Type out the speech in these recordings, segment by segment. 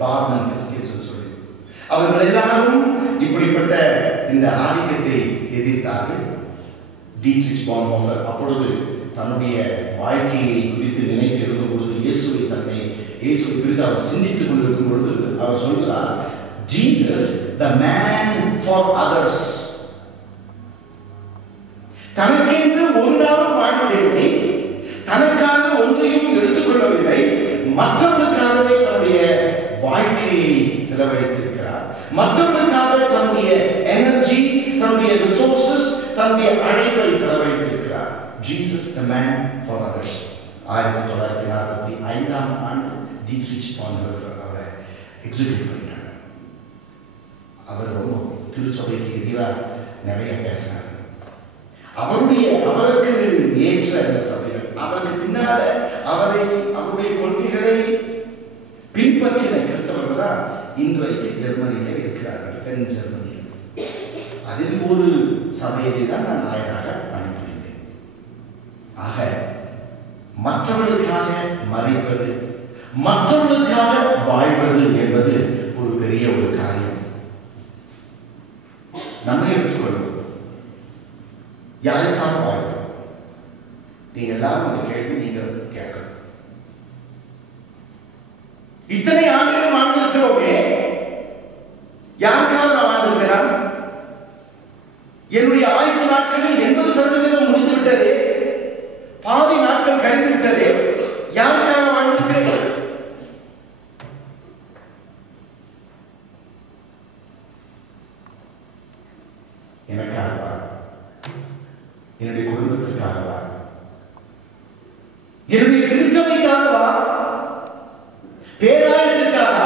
Forman Christians சொல்லி அவர்கள் எல்லாரும் இப்படிப்பட்ட இந்த ஆதிக்கத்தை எதிர்த்தார்கள். டீட்ரிச் பான்ஹோஃபர் அப்பொழுது தன்னுடைய வாழ்க்கையை குறித்து நினைத்து எழுதும் பொழுது இயேசுவை குறித்து அவர் சிந்தித்துக் கொண்டிருக்கும் பொழுது அவர் சொல்கிறார், Jesus the man for others. தனக்கென்று ஒரு நாளும் வாழ்ந்ததில்லை, தனக்காக ஒன்றையும் எடுத்துக்கொள்ளவில்லை, மற்றவர்களுக்காகவே தன்னுடைய வாழ்க்கையை செலவழித்திருக்கிறார். மற்றவர்களுக்காக தன்னுடைய எனர்ஜி, தன்னுடைய ரிசோர்சஸ், தன்னுடைய அழைப்பை செலவழித்திருக்கிறார். Jesus the man for others. 1945 ஆண்டு டீட்ரிச் பான்ஹோஃபர் அவரை எக்ஸிக்யூட் பண்ணிட்டாங்க. அவர் திருச்சபைக்கு எதிராக நிறைய பேசினார். அவருக்கு ஏற்ற அந்த சபைகள், அவருக்கு பின்னால அவருடைய கொள்கைகளை பின்பற்றின கிறிஸ்தவர்கள் தான் இன்றைக்கு ஜெர்மனியில இருக்கிறார்கள், தென் ஜெர்மனியில். அதில் ஒரு சபையை தான் நான் நாயனாக அனுப்பியிருந்தேன். ஆக மற்றவர்களுக்காக மறைப்பது, மற்றவர்களுக்காக வாழ்வது என்பது ஒரு பெரிய ஒரு காரியம். நம்ம எடுத்துக்கொள்வோம், யாருக்காக வாழ்வது? நீங்க எல்லாரும் அந்த கேள்வி நீங்க கேட்கணும். இத்தனை ஆண்டுகள் வாழ்ந்திருக்கிறோமே, யாருக்காக நான் வாழ்ந்திருக்கிறான்? என்னுடைய ஆயுசு நாட்களில் 80% முடிந்து விட்டதே, பாதி நாட்கள் கழிந்து விட்டதே. யாருக்காக வாழ்ந்திருக்கிறேன்? எனக்காகவா? என்னுடைய குடும்பத்திற்காகவா? என்னுடைய திருச்சபைக்காகவா? பேராயத்திற்காக?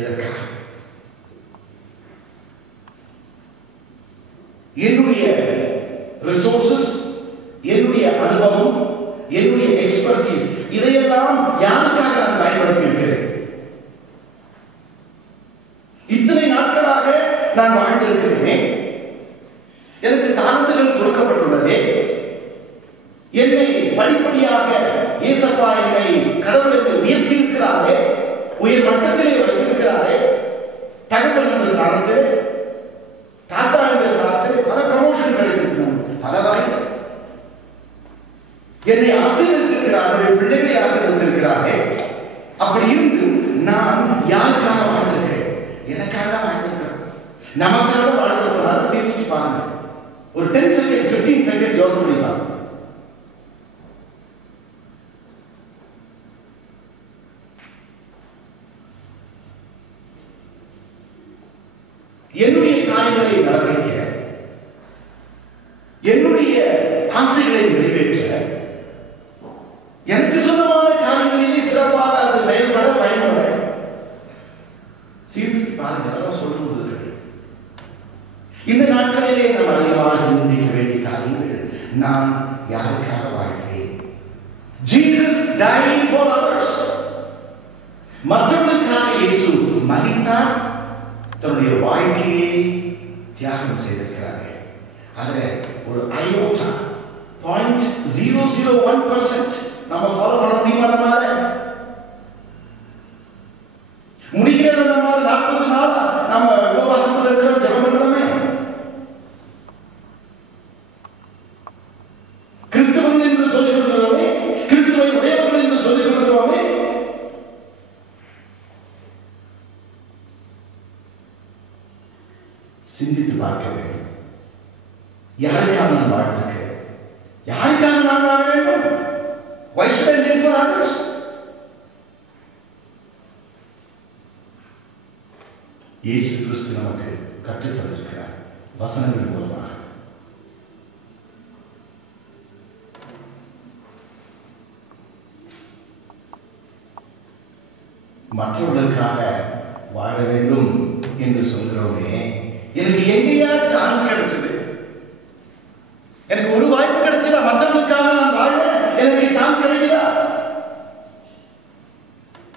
எதற்காக? என்னுடைய ரிசோர்சஸ், என்னுடைய அனுபவம், என்னுடைய எக்ஸ்பர்டீஸ், இதையெல்லாம் யாருக்காக நான் பயன்படுத்தி இருக்கிறேன்? இத்தனை நாட்களாக நான் வாழ்ந்திருக்கிறேன். எனக்கு தாளந்துகள் கொடுக்கப்பட்டுள்ளதே. என்னை படிப்படியாக இயேசப்பா என்னை கடவுள் என்னை உயர்த்தி இருக்கிறாரே, உயர் மட்டத்திலே வைத்திருக்கிறாரே. தகவல் என்ற ஸ்தானத்திலே, தாத்தா என்ற ஸ்தானத்திலே பல ப்ரமோஷன் கிடைத்திருக்கிறார், பல வாய்ப்பு. என்னை ஆசீர்வதித்திருக்கிறார், பிள்ளைகளை ஆசீர்வதித்திருக்கிறாரே. அப்படி இருந்து நான் யாருக்காக வாழ்ந்திருக்கிறேன்? எனக்காக தான் வாழ்ந்திருக்கிறேன். நமக்காக வாழ்ந்திருக்கிறனால சேர்த்து பாருங்க. ஒரு 10 செகண்ட் 15 செகண்ட் யோசனை பண்ணி பாருங்க. என்னுடைய காரியங்களை நடப்பிக்க, என்னுடைய ஆசைகளை நிறைவேற்ற, எனக்கு சொந்தமான காரியங்களிலே சிறப்பாக அது செயல்பட பயன்பட சீர்தூக்கி பாருங்க. அதெல்லாம் சொல்லுவது கிடையாது. இந்த நாட்களிலே நாம் அதிகமாக சிந்திக்க வேண்டிய காரியங்கள், நான் யாருக்காக வாழ்கிறேன்? Jesus died for others. மற்றவர்களுக்காக இயேசு மரித்தார், தன்னுடைய வாழ்க்கையை தியாகம் செய்திருக்கிறார்கள். அதில் ஒரு அயோட்டா 0.001% நம்ம ஃபாலோ பண்ண முடியுமா? நம்மால முடிகிறது. நம்மால 40 நாள் நம்ம உபவாசத்தில் இருக்கிறோம், ஜெபம் பண்றோமே. கிறிஸ்தவன் என்று சொல்லிக் கொள்கிறோமே, கிறிஸ்துவை உடையவர்கள் என்று சொல்லிக் கொள்கிறோமே. சிந்தித்து பார்க்க வேண்டும். யாருக்காக நான் வாழ்ந்திருக்கிறேன்? யாருக்காக நான் வாழ வேண்டும்? Why should I live for others? இயேசு கிறிஸ்து நமக்கு கற்றுத் தந்திருக்கிறார் வசனங்கள் மூலமாக. மற்றவர்களுக்காக வாழ வேண்டும் என்று சொல்கிறோமே, எனக்கு எங்கேயா சான்ஸ் கிடைச்சது? எனக்கு ஒரு வாய்ப்பு கிடைச்சதா? மற்றவர்களுக்காக நான் வாழ எனக்கு சான்ஸ் கிடைக்குதா?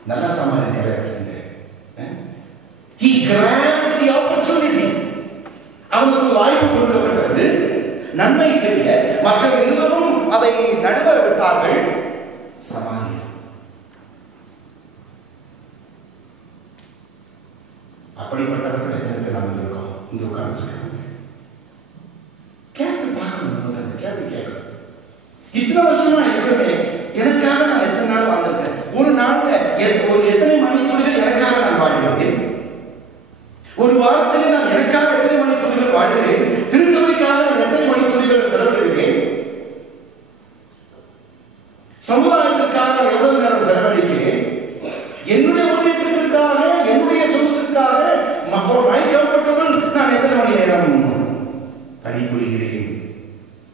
நல்ல சமாளி நிறைவேற்றுங்க. He grabbed the opportunity. அவனுக்கு வாய்ப்பு கொடுக்கப்பட்டது நன்மை செய்ய. மற்ற இருவரும் அதை நடுவ விட்டார்கள். சமாளியா அப்படிப்பட்டவர்கள் எத்தனை பேர் நம்ம இருக்கோம் இங்க உட்கார்ந்துருக்காங்க. கேட்டு பார்க்கணும், நமக்கு அந்த கேள்வி கேட்கணும். இத்தனை வருஷமா இருக்கிறே எனக்காக நான் எத்தனை நாள் வாழ்ந்திருக்கேன்? ஒரு நாள்ல எத்தனை மணித்துளிகள் எனக்காக நான் வாழ்கிறேன்? ஒரு வாரத்திலே நான் எனக்காக எத்தனை மணித்துளிகள் வாழ்கிறேன்? திருச்சபைக்காக நான் எத்தனை மணித்துளிகள் செலவிடுகிறேன்? சமுதாயத்திற்காக எவ்வளவு நேரம் செலவழிக்கிறேன்? என்னுடைய முன்னேற்றத்திற்காக, என்னுடைய சொத்துக்காக, for my comfortable நான் எத்தனை மணி நேரம் பணிபுரிகிறேன்,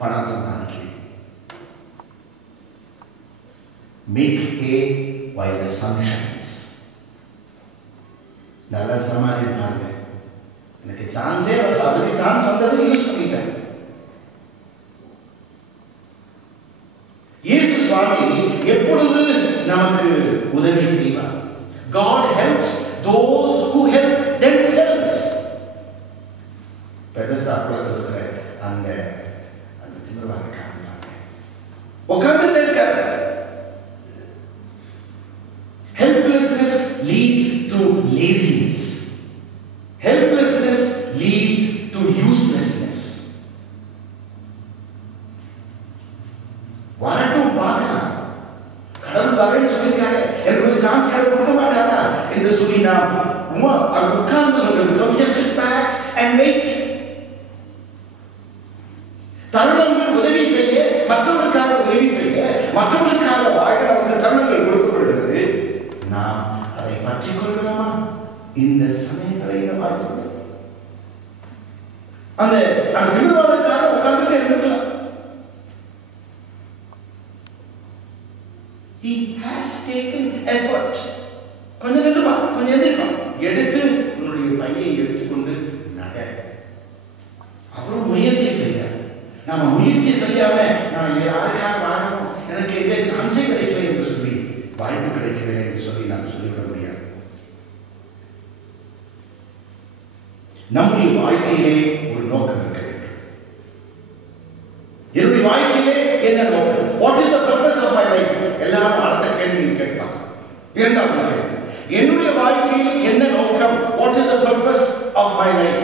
பணம் சம்பாதிக்கிறேன்? Make hay while the sun shines. நல்ல சமாளி பாருங்க. எனக்கு சான்ஸே வரல, அதுக்கு சான்ஸ் வந்தது யூஸ் பண்ணிட்டேன். இயேசு சுவாமி எப்பொழுது நமக்கு உதவி செய்வார்? God helps those who help themselves. பெதஸ்தாக்குள்ள இருக்கிற அந்த திமிர்வாதக்காரன் உட்கார்ந்துட்டு இருக்கார். Helplessness leads to laziness. Helplessness leads to uselessness. வரட்டும் பார்க்கலாம், கடவுள் வரேன்னு சொல்லியிருக்காரு, எனக்கு ஒரு சான்ஸ் கொடுக்க மாட்டாரா என்று சொல்லி நாம் உட்கார்ந்து கொண்டிருக்கிறோம். Just sit back and wait. தருணங்கள் உதவி செய்ய, மற்றவர்களுக்காக உதவி செய்ய, மற்றவர்களுக்காக வாழ நமக்கு தருணங்கள் கொடுக்கப்படுகிறது. நாம் அதை பற்றிக் கொள்கிறோமா? இந்த சமயங்களை பார்க்கிறோம். அந்த திருவாரூருக்காக உட்கார்ந்துட்டே இருந்திருக்கலாம். He has taken effort. கொஞ்சம் நில்லுமா, கொஞ்சம் எதிர்ப்பான், எடுத்து உன்னுடைய பையை எடுத்துக்கொண்டு நட. அவரும் முயற்சி செய்ய, நாம முயற்சி செய்யாம நான் யாருக்காக வாழணும், எனக்கு எந்த சான்ஸே கிடைக்கல என்று சொல்லி, வாய்ப்பு கிடைக்கவில்லை என்று சொல்லி நாம் சொல்லிவிட முடியாது. நம்முடைய வாழ்க்கையிலே ஒரு நோக்கம் இருக்க வேண்டும். என்னுடைய வாழ்க்கையிலே என்ன நோக்கம்? What is the purpose of my life? எல்லாரும் அடுத்த கேள்வி கேட்பாங்க. இரண்டாவது கேள்வி, என்னுடைய வாழ்க்கையில் என்ன நோக்கம்? What is the purpose of my life?